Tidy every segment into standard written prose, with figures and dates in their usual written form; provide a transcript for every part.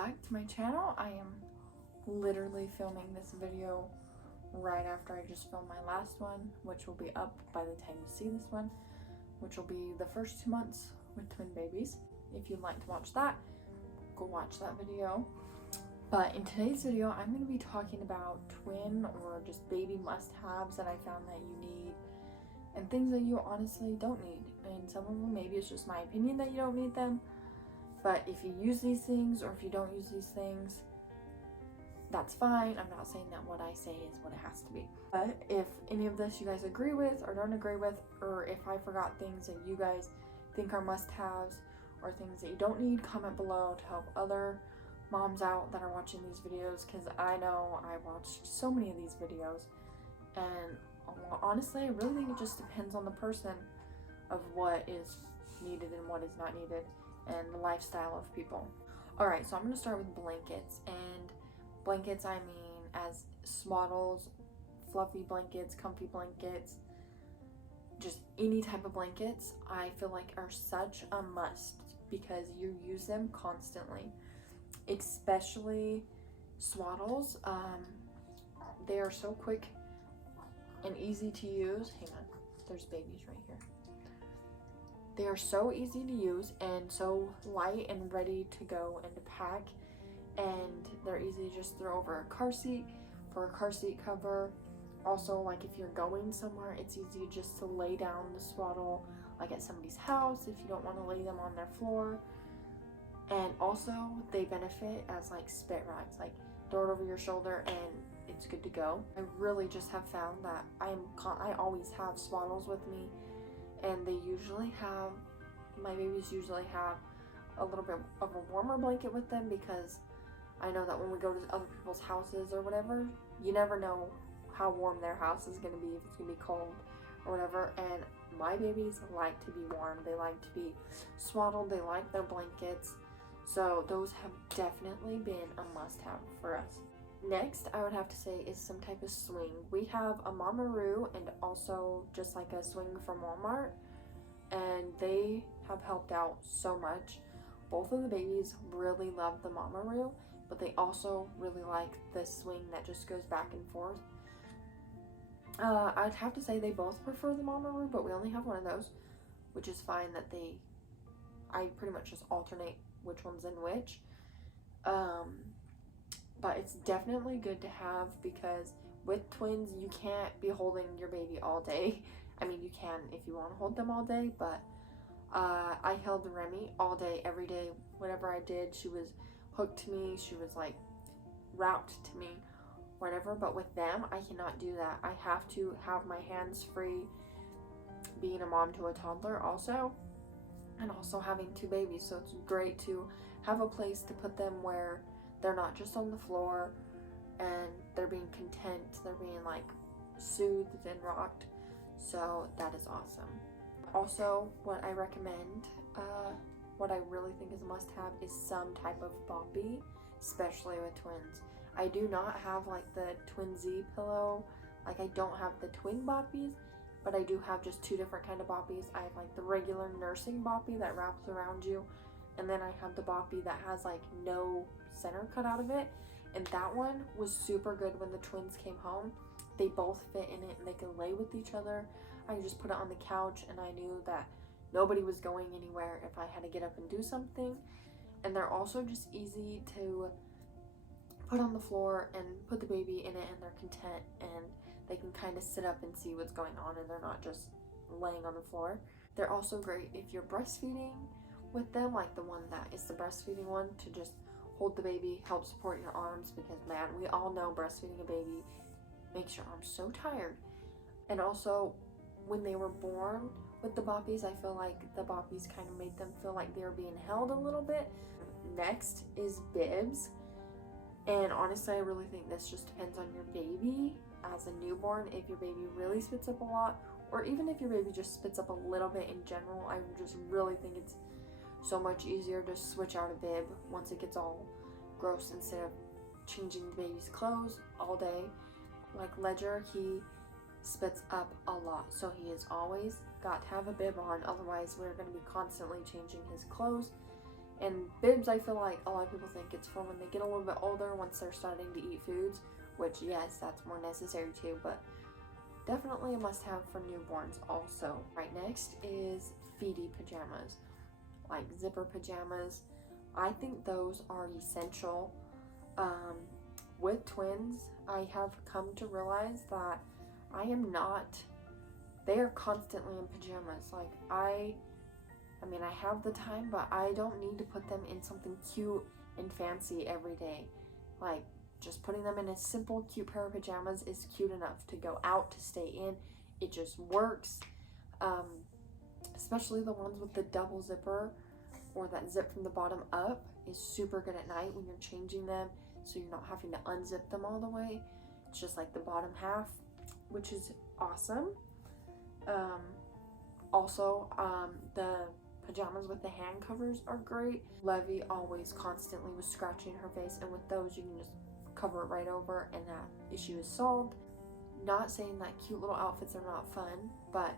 back to my channel. I am literally filming this video right after I just filmed my last one, which will be up by the time you see this one, which will be the first 2 months with twin babies. If you'd like to watch that, go watch that video. But in today's video, I'm going to be talking about twin or just baby must-haves that I found that you need and things that you honestly don't need. And some of them, maybe it's just my opinion that you don't need them. But if you use these things or if you don't use these things, that's fine. I'm not saying that what I say is what it has to be. But if any of this you guys agree with or don't agree with, or if I forgot things that you guys think are must-haves or things that you don't need, comment below to help other moms out that are watching these videos, because I know I watched so many of these videos, and honestly I really think it just depends on the person of what is needed and what is not needed and the lifestyle of people. Alright, so I'm going to start with blankets. And blankets, I mean as swaddles, fluffy blankets, comfy blankets, just any type of blankets, I feel like are such a must because you use them constantly. Especially swaddles. They are so quick and easy to use. Hang on, there's babies right here. They are so easy to use and so light and ready to go and to pack, and they're easy to just throw over a car seat for a car seat cover. Also, like if you're going somewhere, it's easy just to lay down the swaddle like at somebody's house if you don't want to lay them on their floor. And also they benefit as like spit rags, like throw it over your shoulder and it's good to go. I really just have found that I always have swaddles with me, and they usually have, my babies usually have a little bit of a warmer blanket with them, because I know that when we go to other people's houses or whatever, you never know how warm their house is going to be, if it's going to be cold or whatever. And my babies like to be warm, they like to be swaddled, they like their blankets. So those have definitely been a must-have for us. Next, I would have to say is some type of swing. We have a Mamaroo and also just like a swing from Walmart, and they have helped out so much. Both of the babies really love the Mamaroo, but they also really like the swing that just goes back and forth. I'd have to say they both prefer the Mamaroo, but we only have one of those, which is fine that I pretty much just alternate which one's in which. But it's definitely good to have, because with twins you can't be holding your baby all day. I mean, you can if you want to hold them all day, but I held Remy all day, every day. Whatever I did, she was hooked to me, she was like wrapped to me, whatever. But with them, I cannot do that. I have to have my hands free, being a mom to a toddler also, and also having two babies. So it's great to have a place to put them where they're not just on the floor and they're being content, they're being like soothed and rocked. So that is awesome. Also, what I recommend, what I really think is a must-have is some type of boppy, especially with twins. I do not have like the twin Z pillow, like I don't have the twin boppies, but I do have just two different kind of boppies. I have like the regular nursing boppy that wraps around you, and then I have the boppy that has like no center cut out of it, and that one was super good when the twins came home. They both fit in it and they could lay with each other. I could just put it on the couch and I knew that nobody was going anywhere if I had to get up and do something. And they're also just easy to put on the floor and put the baby in it, and they're content and they can kind of sit up and see what's going on, and they're not just laying on the floor. They're also great if you're breastfeeding with them, like the one that is the breastfeeding one, to just hold the baby, help support your arms, because man, we all know breastfeeding a baby makes your arms so tired. And also when they were born with the boppies, I feel like the boppies kind of made them feel like they were being held a little bit. Next is Bibs, and honestly I really think this just depends on your baby. As a newborn, if your baby really spits up a lot, or even if your baby just spits up a little bit in general, I just really think it's so much easier to switch out a bib once it gets all gross, instead of changing the baby's clothes all day. Like Ledger, he spits up a lot, so he has always got to have a bib on, otherwise we're going to be constantly changing his clothes And bibs, I feel like a lot of people think it's for when they get a little bit older, once they're starting to eat foods, which yes, that's more necessary too, but definitely a must-have for newborns also. Right, next is feedy pajamas, like zipper pajamas. I think those are essential. With twins, I have come to realize that they are constantly in pajamas. Like, I mean, I have the time, but I don't need to put them in something cute and fancy every day. Like, just putting them in a simple, cute pair of pajamas is cute enough to go out, to stay in. It just works. Especially the ones with the double zipper, or that zip from the bottom up, is super good at night when you're changing them, so you're not having to unzip them all the way. It's just like the bottom half, which is awesome. Also, the pajamas with the hand covers are great. Levy always constantly was scratching her face, and with those you can just cover it right over and that issue is solved. Not saying that cute little outfits are not fun, but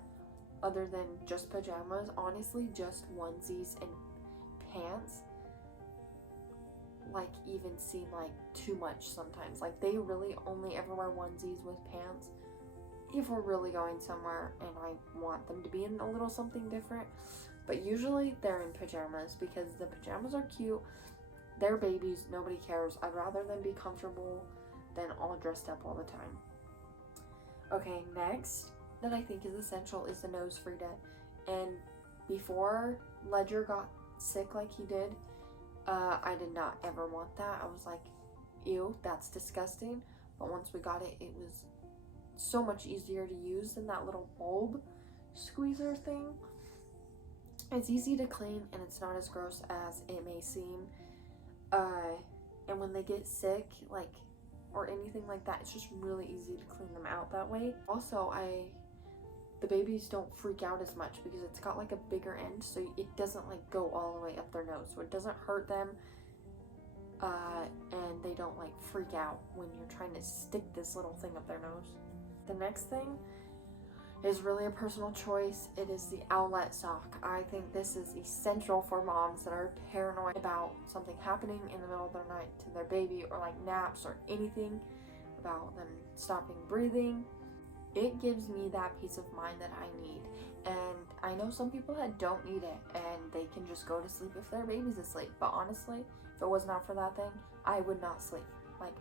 other than just pajamas, honestly, just onesies and pants like even seem like too much sometimes. Like, they really only ever wear onesies with pants if we're really going somewhere and I want them to be in a little something different. But usually they're in pajamas because the pajamas are cute. They're babies, nobody cares. I'd rather them be comfortable than all dressed up all the time. Okay, next that I think is essential is the nose Frida. And before Ledger got sick like he did, I did not ever want that. I was like, ew, that's disgusting. But once we got it, it was so much easier to use than that little bulb squeezer thing. It's easy to clean and it's not as gross as it may seem. And when they get sick, like, or anything like that, it's just really easy to clean them out that way. Also, the babies don't freak out as much because it's got like a bigger end, so it doesn't like go all the way up their nose, so it doesn't hurt them, and they don't like freak out when you're trying to stick this little thing up their nose. The next thing is really a personal choice. It is the Owlette Sock. I think this is essential for moms that are paranoid about something happening in the middle of their night to their baby, or like naps or anything, about them stopping breathing. It gives me that peace of mind that I need. And I know some people that don't need it and they can just go to sleep if their baby's asleep. But honestly, if it was not for that thing, I would not sleep. Like,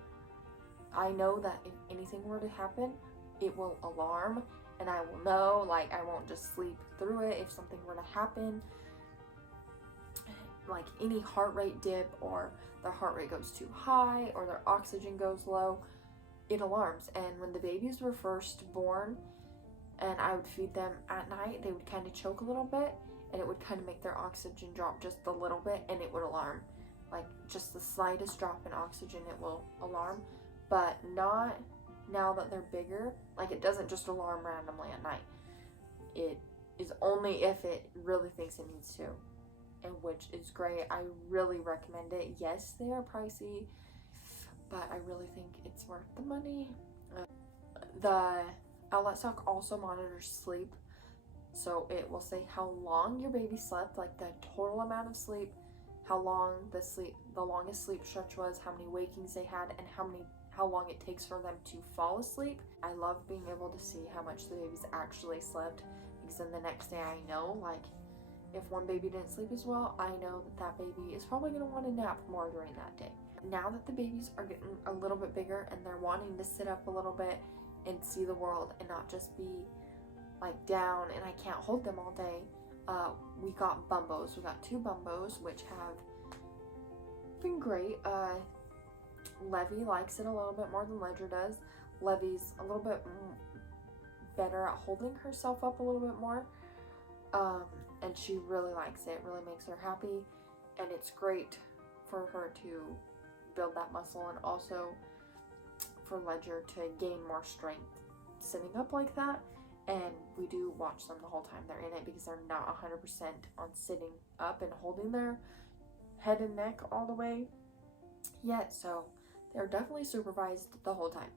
I know that if anything were to happen, it will alarm and I will know. Like, I won't just sleep through it if something were to happen. Like any heart rate dip, or their heart rate goes too high, or their oxygen goes low, it alarms. And when the babies were first born and I would feed them at night, they would kind of choke a little bit and it would kind of make their oxygen drop just a little bit, and it would alarm. Like, just the slightest drop in oxygen, it will alarm. But not now that they're bigger. Like, it doesn't just alarm randomly at night. It is only if it really thinks it needs to, and which is great. I really recommend it. Yes, they are pricey, but I really think it's worth the money. The Owlette Sock also monitors sleep, so it will say how long your baby slept, like the total amount of sleep, how long the longest sleep stretch was, how many wakings they had, and how long it takes for them to fall asleep. I love being able to see how much the babies actually slept, because then the next day I know, like, if one baby didn't sleep as well, I know that baby is probably going to want to nap more during that day. Now that the babies are getting a little bit bigger and they're wanting to sit up a little bit and see the world and not just be like down and I can't hold them all day, we got bumbos. We got 2 bumbos, which have been great. Levy likes it a little bit more than Ledger does. Levy's a little bit better at holding herself up a little bit more, and she really likes it. It really makes her happy, and it's great for her to build that muscle, and also for Ledger to gain more strength sitting up like that. And we do watch them the whole time they're in it, because they're not 100% on sitting up and holding their head and neck all the way yet, so they're definitely supervised the whole time.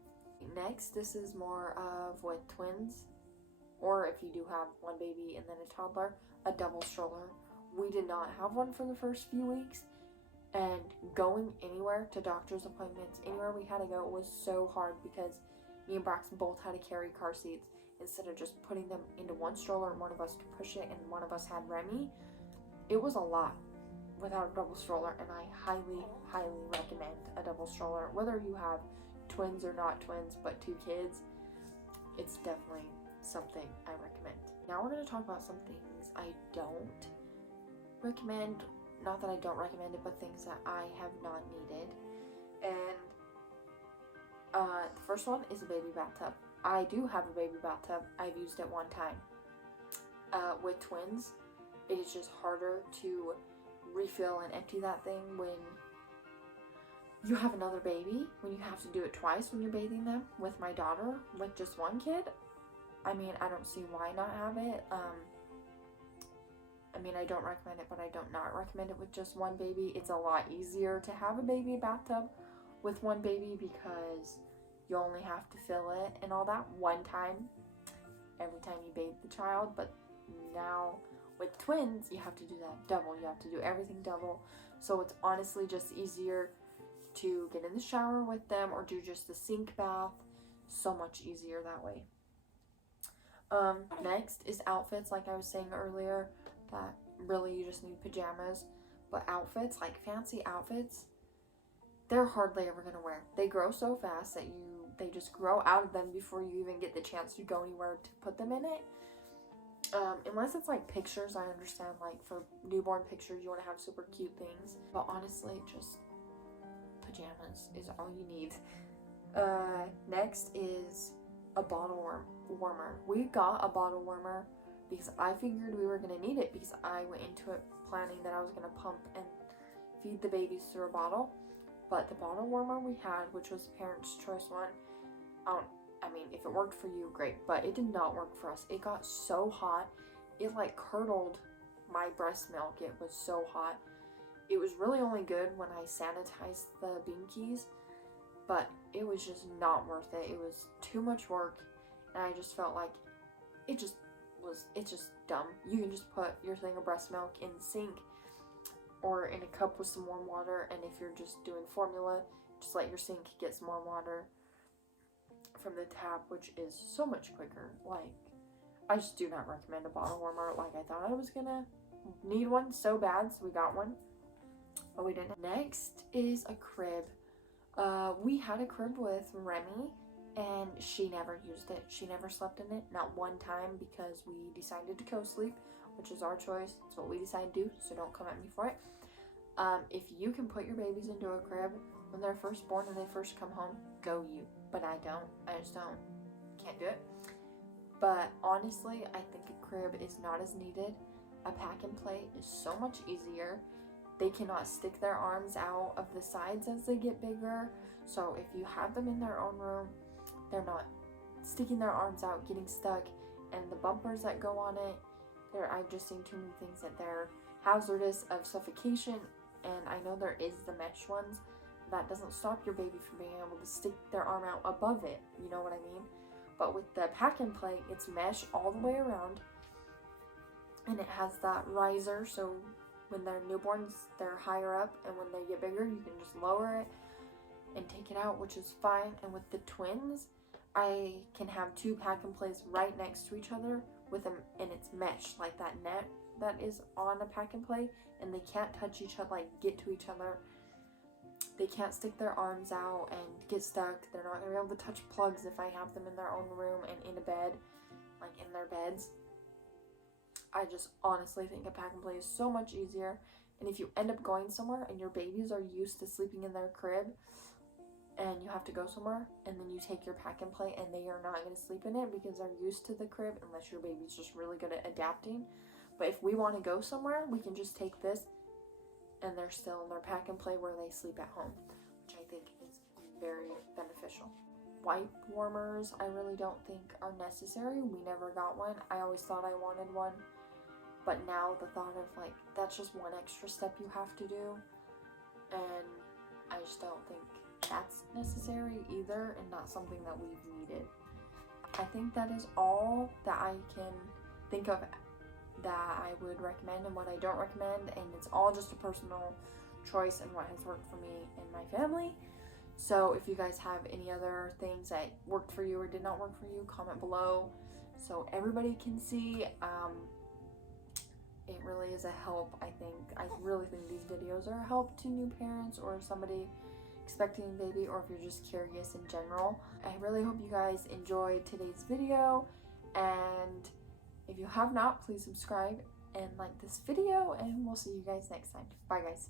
Next, this is more of with twins, or if you do have one baby and then a toddler, a double stroller we did not have one for the first few weeks, and going anywhere to doctor's appointments, anywhere we had to go, was so hard because me and Braxton both had to carry car seats instead of just putting them into one stroller and one of us could push it and one of us had Remy. It was a lot without a double stroller, and I highly, highly recommend a double stroller. Whether you have twins or not twins, but 2 kids, it's definitely something I recommend. Now we're going to talk about some things I don't recommend. Not that I don't recommend it, but things that I have not needed. And the first one is a baby bathtub. I do have a baby bathtub. I've used it one time. With twins, it is just harder to refill and empty that thing when you have another baby, when you have to do it twice when you're bathing them. With my daughter, with just one kid, I mean, I don't see why not have it. I mean, I don't recommend it, but I don't not recommend it with just one baby. It's a lot easier to have a baby bathtub with one baby because you only have to fill it and all that one time every time you bathe the child. But now with twins, you have to do that double. You have to do everything double. So it's honestly just easier to get in the shower with them or do just the sink bath. So much easier that way. Next is outfits. Like I was saying earlier, that really you just need pajamas. But outfits, like fancy outfits, they're hardly ever going to wear. They grow so fast that they just grow out of them before you even get the chance to go anywhere to put them in it. Unless it's like pictures, I understand, like for newborn pictures you want to have super cute things, but honestly just pajamas is all you need. Next is a bottle warmer. We got a bottle warmer because I figured we were going to need it, because I went into it planning that I was going to pump and feed the babies through a bottle. But the bottle warmer we had, which was parents' choice one, I mean, if it worked for you, great, but it did not work for us. It got so hot, it like curdled my breast milk. It was so hot. It was really only good when I sanitized the binkies, but it was just not worth it. It was too much work, and I just felt like it's just dumb. You can just put your thing of breast milk in the sink or in a cup with some warm water, and if you're just doing formula, just let your sink get some warm water from the tap, which is so much quicker. Like, I just do not recommend a bottle warmer. Like, I thought I was gonna need one so bad, so we got one, but we didn't. Next is a crib. We had a crib with Remy, and she never used it. She never slept in it, not one time, because we decided to co-sleep, which is our choice. It's what we decided to do, so don't come at me for it. If you can put your babies into a crib when they're first born and they first come home, go you. But I don't. I just can't do it. But honestly, I think a crib is not as needed. A pack and play is so much easier. They cannot stick their arms out of the sides as they get bigger. So if you have them in their own room, they're not sticking their arms out, getting stuck, and the bumpers that go on it, I've just seen too many things that they're hazardous of suffocation. And I know there is the mesh ones. That doesn't stop your baby from being able to stick their arm out above it, you know what I mean? But with the pack and play, it's mesh all the way around, and it has that riser, so when they're newborns, they're higher up, and when they get bigger, you can just lower it and take it out, which is fine. And with the twins, I can have 2 pack and plays right next to each other with them, and it's mesh, like that net that is on a pack and play, and they can't touch each other, like get to each other. They can't stick their arms out and get stuck. They're not going to be able to touch plugs if I have them in their own room and in a bed, like in their beds. I just honestly think a pack and play is so much easier. And if you end up going somewhere and your babies are used to sleeping in their crib and you have to go somewhere and then you take your pack and play and they are not going to sleep in it because they're used to the crib, unless your baby's just really good at adapting. But if we want to go somewhere, we can just take this and they're still in their pack and play where they sleep at home, which I think is very beneficial. Wipe warmers, I really don't think are necessary. We never got one. I always thought I wanted one, but now the thought of like, that's just one extra step you have to do, and I just don't think that's necessary either, and not something that we've needed. I think that is all that I can think of that I would recommend and what I don't recommend, and it's all just a personal choice and what has worked for me and my family. So if you guys have any other things that worked for you or did not work for you, comment below so everybody can see. It really is a help. I really think these videos are a help to new parents or somebody expecting a baby, or if you're just curious in general. I really hope you guys enjoyed today's video, and if you have not, please subscribe and like this video, and we'll see you guys next time. Bye guys.